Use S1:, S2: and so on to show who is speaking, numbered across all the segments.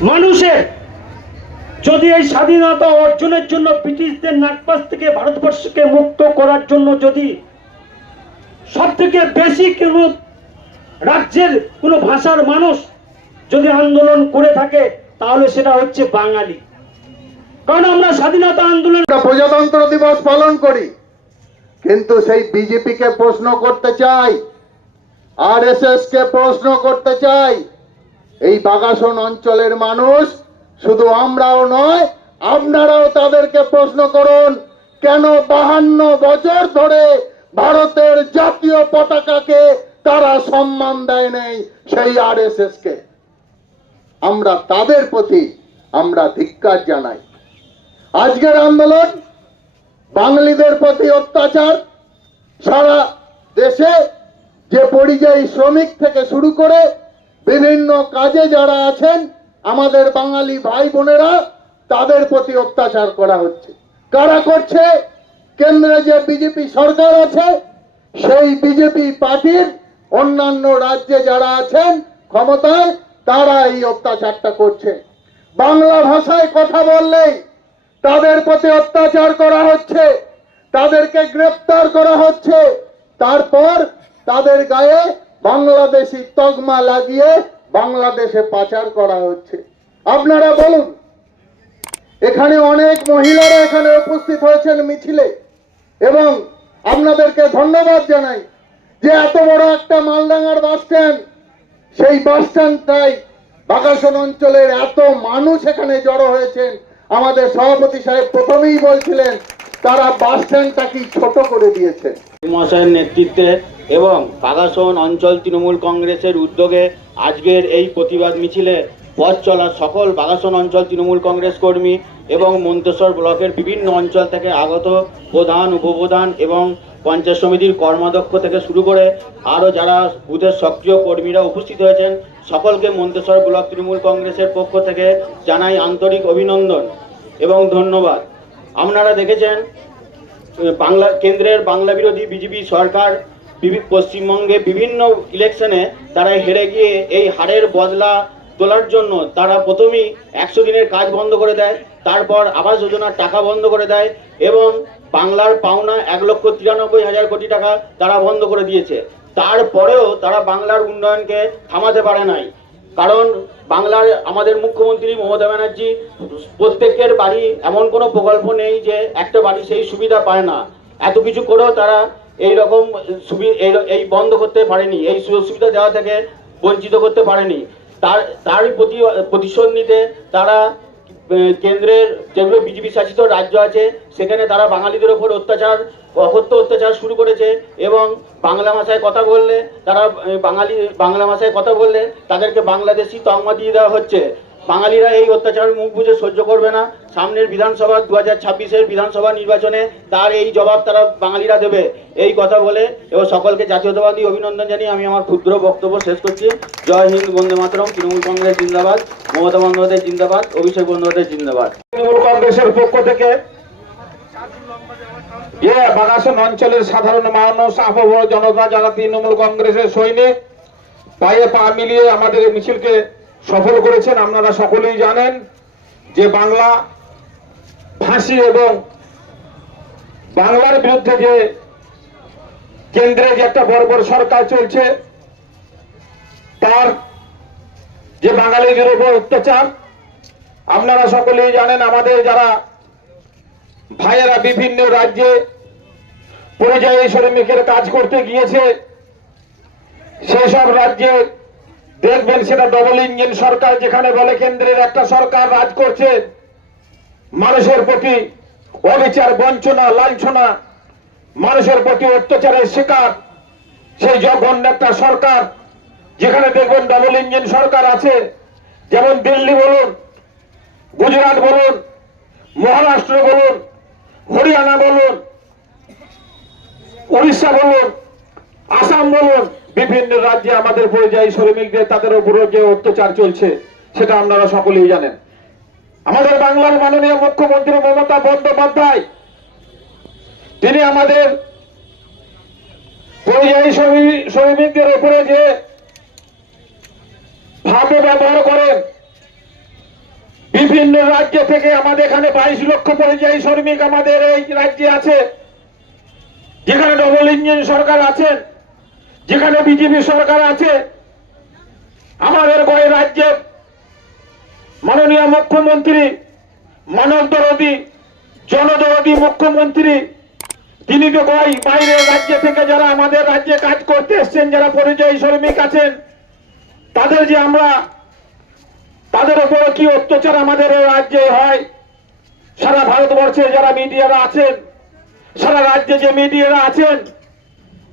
S1: মানুষের, যদি এই স্বাধীনতা অর্জনের জন্য ব্রিটিশদের নাকপাস থেকে ভারতবর্ষকে মুক্ত করার জন্য যদি সব থেকে বেশি কোনো রাজ্যের কোনো ভাষার মানুষ যদি আন্দোলন করে থাকে, তাহলে সেটা হচ্ছে বাঙালি। কারণ আমরা স্বাধীনতা আন্দোলন
S2: প্রজাতন্ত্র দিবস পালন করি, কিন্তু সেই বিজেপিকে প্রশ্ন করতে চাই, আর এস কে প্রশ্ন করতে চাই এই বাগাসন অঞ্চলের মানুষ শুধু আমরাও নয়, আপনারাও তাদেরকে প্রশ্ন করুন, কেন বাহান্ন বছর ধরে ভারতের জাতীয় পতাকাকে তারা সম্মান দেয় নেই সেই আর কে আমরা তাদের প্রতি আমরা ধিক্কার জানাই। আজকের আন্দোলন বাঙালিদের প্রতি অত্যাচার। সারা দেশে যে পরিযায়ী শ্রমিক থেকে শুরু করে বিভিন্ন কাজে যারা আছেন, আমাদের বাঙালি ভাই বোনেরা, তাদের প্রতি অত্যাচার করা হচ্ছে। কারা করছে? কেন্দ্রে যে বিজেপি সরকার আছে, সেই বিজেপি পার্টির অন্যান্য রাজ্যে যারা আছেন ক্ষমতায়, তারা এই অত্যাচারটা করছে। বাংলা ভাষায় কথা বললেই তাদের প্রতি অত্যাচার করা হচ্ছে, তাদেরকে গ্রেপ্তার করা হচ্ছে, তারপর তাদের গায়ে বাংলাদেশি তগমা লাগিয়ে বাংলাদেশে পাচার করা হচ্ছে। আপনারা বলুন, এখানে অনেক মহিলারা এখানে উপস্থিত হয়েছেন মিছিলে, এবং আপনাদেরকে ধন্যবাদ জানাই যে এত বড় একটা মালডাঙ্গার বাস স্ট্যান্ড, সেই বাস স্ট্যান্ডটাই বাগাসন অঞ্চলের এত মানুষ এখানে জড়ো হয়েছেন। আমাদের সভাপতি সাহেব প্রথমেই বলছিলেন তারা বাস স্ট্যান্ডটা কি ছোট করে দিয়েছে।
S3: মহাশয়ের নেতৃত্বে এবং বাগাসন অঞ্চল তৃণমূল কংগ্রেসের উদ্যোগে আজকের এই প্রতিবাদ মিছিলে পথ চলা সকল বাগাসন অঞ্চল তৃণমূল কংগ্রেস কর্মী এবং মন্তেশ্বর ব্লকের বিভিন্ন অঞ্চল থেকে আগত প্রধান, উপপ্রধান এবং পঞ্চায়েত সমিতির কর্মাধ্যক্ষ থেকে শুরু করে আরও যারা বুথের সক্রিয় কর্মীরা উপস্থিত হয়েছেন, সকলকে মন্তেশ্বর ব্লক তৃণমূল কংগ্রেসের পক্ষ থেকে জানাই আন্তরিক অভিনন্দন এবং ধন্যবাদ। আপনারা দেখেছেন বাংলা, কেন্দ্রের বাংলা বিরোধী বিজেপি সরকার পশ্চিমবঙ্গে বিভিন্ন ইলেকশনে তারা হেরে গিয়ে এই হারের বদলা তোলার জন্য তারা প্রথমেই একশো দিনের কাজ বন্ধ করে দেয়, তারপর আবাস যোজনার টাকা বন্ধ করে দেয় এবং বাংলার পাওনা এক লক্ষ তিরানব্বই হাজার কোটি টাকা তারা বন্ধ করে দিয়েছে। তারপরেও তারা বাংলার উন্নয়নকে থামাতে পারে নাই। কারণ বাংলার আমাদের মুখ্যমন্ত্রী মমতা ব্যানার্জি প্রত্যেকের বাড়ি এমন কোনো প্রকল্প নেই যে একটা বাড়ি সেই সুবিধা পায় না। এত কিছু করেও তারা এই রকম এই বন্ধ করতে পারেনি, এই সুযোগ সুবিধা দেওয়া থেকে বঞ্চিত করতে পারেনি। তার তারই প্রতি প্রতিশোধ নিতে তারা কেন্দ্রের যেগুলো বিজেপি শাসিত রাজ্য আছে, সেখানে তারা বাঙালিদের ওপর অত্যাচার অকথ্য অত্যাচার শুরু করেছে এবং বাংলা ভাষায় কথা বললে তারা বাঙালি, বাংলা ভাষায় কথা বললে তাদেরকে বাংলাদেশি তকমা দিয়ে দেওয়া হচ্ছে। বাঙালিরা এই অত্যাচার মুখ বুঝে সহ্য করবে না। সামনের বিধানসভা দু হাজার ছাব্বিশের বিধানসভা নির্বাচনে তার এই জবাব তারা বাঙালিরা দেবে। এই কথা বলে এবং সকলকে জাতীয়তাবাদী অভিনন্দন জানিয়ে আমি আমার ক্ষুদ্র বক্তব্য শেষ করছি। জয় হিন্দ, বন্দে মাতরম, তৃণমূল কংগ্রেস জিন্দাবাদ, মমতা বন্দ্যোপাধ্যায় জিন্দাবাদ, অভিষেক বন্দ্যোপাধ্যায় জিন্দাবাদ।
S4: তৃণমূল কংগ্রেসের পক্ষ থেকে যে বাগাসন অঞ্চলের সাধারণ মানুষ আহ্ব জনতা, যারা তৃণমূল কংগ্রেসের সৈনিক, পায়ে পা মিলিয়ে আমাদের মিছিলকে সফল করেছেন, আপনারা সকলেই জানেন যে বাংলা ভাষী এবং বাংলার বিরুদ্ধে যে কেন্দ্রে যে একটা বড় সরকার চলছে, তার যে বাঙালিদের উপর অত্যাচার, আপনারা সকলেই জানেন, আমাদের যারা ভাইয়েরা বিভিন্ন রাজ্যে পরিযায়ী শ্রমিকের কাজ করতে গিয়েছে, সেসব রাজ্যে দেখবেন সেটা ডবল ইঞ্জিন সরকার যেখানে বলে কেন্দ্রের একটা সরকার রাজ করছে। মানুষের প্রতি অবিচার, বঞ্চনা, লাঞ্ছনা, মানুষের প্রতি অত্যাচারের শিকার। সেই জঘন্য একটা সরকার, যেখানে দেখবেন ডবল ইঞ্জিন সরকার আছে। যেমন দিল্লি বলুন, গুজরাট বলুন, মহারাষ্ট্র বলুন, হরিয়ানা বলুন, উড়িষ্যা বলুন, আসাম বলুন বিভিন্ন রাজ্যে আমাদের পরিযায়ী শ্রমিকদের তাদের উপরে যে অত্যাচার চলছে, সেটা আপনারা সকলেই জানেন। আমাদের বাংলার মাননীয় মুখ্যমন্ত্রী মমতা বন্দ্যোপাধ্যায়, তিনি আমাদের পরিযায়ী শ্রমিকদের উপরে যে ভাবে ব্যবহার করেন, বিভিন্ন রাজ্য থেকে আমাদের এখানে বাইশ লক্ষ পরিযায়ী শ্রমিক আমাদের এই রাজ্যে আছে, যেখানে ডবল ইঞ্জিন সরকার আছেন। যেখানে বিজেপি সরকার আছে, আমাদের কয় রাজ্যে মাননীয় মুখ্যমন্ত্রী মানব দরদি, জনদরদি মুখ্যমন্ত্রী, তিনি তো কয় বাইরের রাজ্য থেকে যারা আমাদের রাজ্যে কাজ করতে এসছেন, যারা পরিযায়ী শ্রমিক আছেন, তাদের যে আমরা, তাদের উপরে কি অত্যাচার আমাদের রাজ্যে হয়, সারা ভারতবর্ষে যারা মিডিয়ারা আছেন, সারা রাজ্যে যে মিডিয়ারা আছেন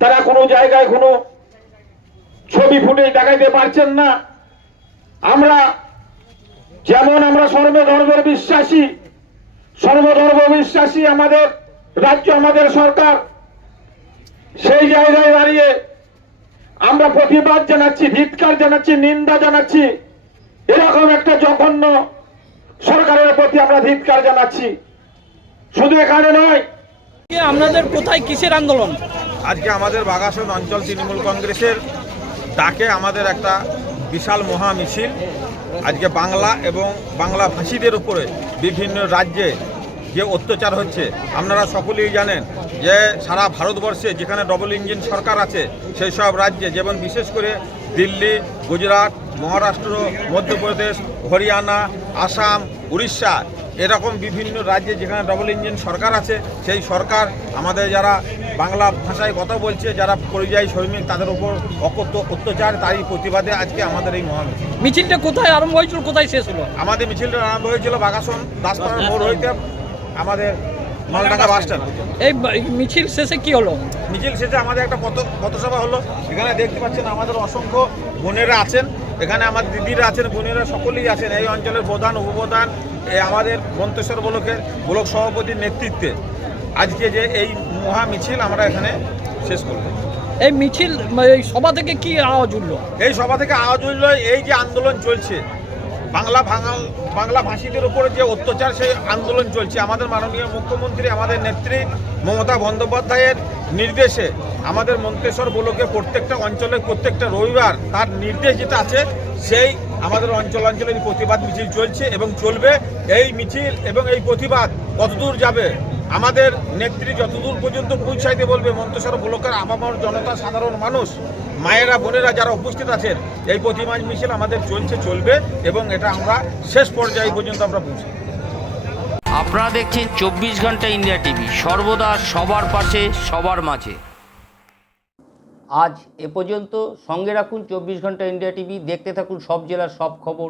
S4: তারা কোনো জায়গায় কোনো ছবি ফুটেজ দেখাইতে পারছেন না। আমরা যেমন আমরা সর্বধর্মের বিশ্বাসী, সর্বধর্ম বিশ্বাসী আমাদের রাজ্য, আমাদের সরকার, সেই জায়গায় দাঁড়িয়ে আমরা প্রতিবাদ জানাচ্ছি, ধিৎকার জানাচ্ছি, নিন্দা জানাচ্ছি। এরকম একটা জঘন্য সরকারের প্রতি আমরা ধিৎকার জানাচ্ছি। শুধু এখানে নয়
S5: আপনাদের কোথায় কিসের আন্দোলন?
S6: আজকে আমাদের বাগাসন অঞ্চল তৃণমূল কংগ্রেসের ডাকে আমাদের একটা বিশাল মহা মিছিল আজকে বাংলা এবং বাংলা ভাষীদের উপরে বিভিন্ন রাজ্যে যে অত্যাচার হচ্ছে, আপনারা সকলেই জানেন যে সারা ভারতবর্ষে যেখানে ডবল ইঞ্জিন সরকার আছে সেই সব রাজ্যে যেমন বিশেষ করে দিল্লি, গুজরাট, মহারাষ্ট্র, মধ্যপ্রদেশ, হরিয়ানা, আসাম, উড়িষ্যা এরকম বিভিন্ন রাজ্যে যেখানে ডবল ইঞ্জিন সরকার আছে সেই সরকার আমাদের যারা বাংলা ভাষায় কথা বলছে যারা পরিযায়ী শ্রমিক তাদের উপর অকথ্য অত্যাচার তারই প্রতিবাদে আজকে আমাদের এই মহামিছিল।
S5: মিছিলটা কোথায় আরম্ভ হয়েছিল কোথায় শেষ হলো?
S6: আমাদের মিছিলটা আরম্ভ হয়েছিল বাগাসন দাসপাড়ার মোড় হইতে আমাদের মালডাঙ্গা বাস স্ট্যান্ড।
S5: এই মিছিল শেষে কি হলো?
S6: মিছিল শেষে আমাদের একটা পথ পথসভা হলো। এখানে দেখতে পাচ্ছেন আমাদের অসংখ্য বোনেরা আছেন। এখানে আমার দিদিরা আছেন বোনেরা সকলেই আছেন। এই অঞ্চলের প্রধান উপপ্রধান আমাদের মন্তেশ্বর ব্লকের ব্লক সভাপতির নেতৃত্বে আজকে যে এই মহা মিছিল আমরা এখানে শেষ করব।
S5: এই মিছিল এই সভা থেকে কি আওয়াজ উঠল?
S6: এই সভা থেকে আওয়াজ উঠল এই যে আন্দোলন চলছে। বাংলা ভাঙাল বাংলা ভাষীদের উপরে যে অত্যাচার সেই আন্দোলন চলছে। আমাদের মাননীয় মুখ্যমন্ত্রী আমাদের নেত্রী মমতা বন্দ্যোপাধ্যায়ের নির্দেশে আমাদের মন্তেশ্বর ব্লকে প্রত্যেকটা অঞ্চলে প্রত্যেকটা রবিবার তার নির্দেশ যেটা আছে সেই আমাদের অঞ্চল অঞ্চলে প্রতিবাদ মিছিল চলছে এবং চলবে। এই মিছিল এবং এই প্রতিবাদ কতদূর যাবে? আমাদের নেত্রী যতদূর পর্যন্ত পৌঁছাইতে বলবে মন্তেশ্বর ব্লকের আবামর জনতা সাধারণ মানুষ মায়েরা বোনেরা যারা উপস্থিত আছেন এই প্রতিমাজ মিছিল আমাদের চলছে চলবে এবং এটা আমরা শেষ পর্যায়ে পর্যন্ত আমরা পৌঁছি
S7: আপনারা দেখছেন চব্বিশ ঘণ্টা ইন্ডিয়া টিভি। সর্বদা সবার পাশে সবার মাঝে। আজ এ পর্যন্ত সঙ্গে রাখুন চব্বিশ ঘণ্টা ইন্ডিয়া টিভি। দেখতে থাকুন সব জেলার সব খবর।